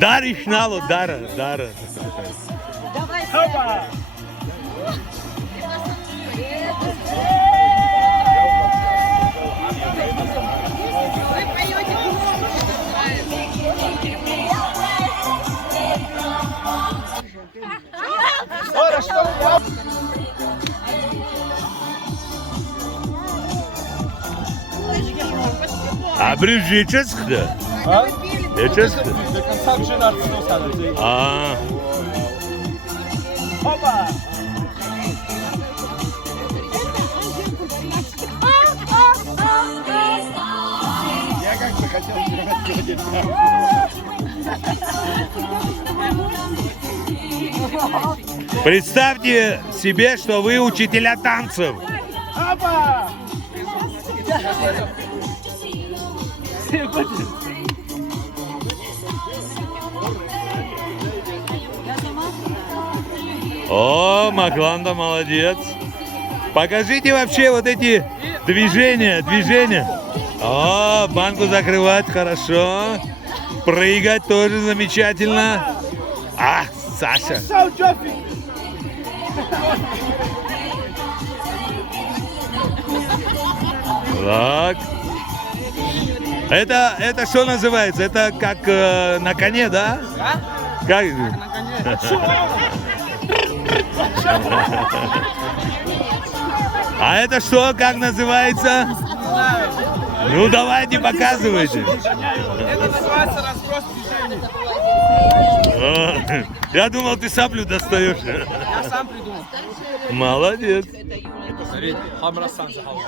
Дара Ишнало, Дара. Опа! А брюзжи честно? Я честно? До конца джина Арсенал. А, Опа! Я как-то хотел сделать. представьте себе, что вы учителя танцев. Опа! О, Макланда молодец. Покажите вообще вот эти движения. О, банку закрывать хорошо. Прыгать тоже замечательно. А, Саша. Шау, Джоффи! Так. Это что называется? Это как на коне, да? Как? А это что, как называется? Ну давайте показывайте. Это называется разброс движений. Я думал, ты саблю достаешь. Я сам придумал. Молодец. Смотри, Хамрасан захал.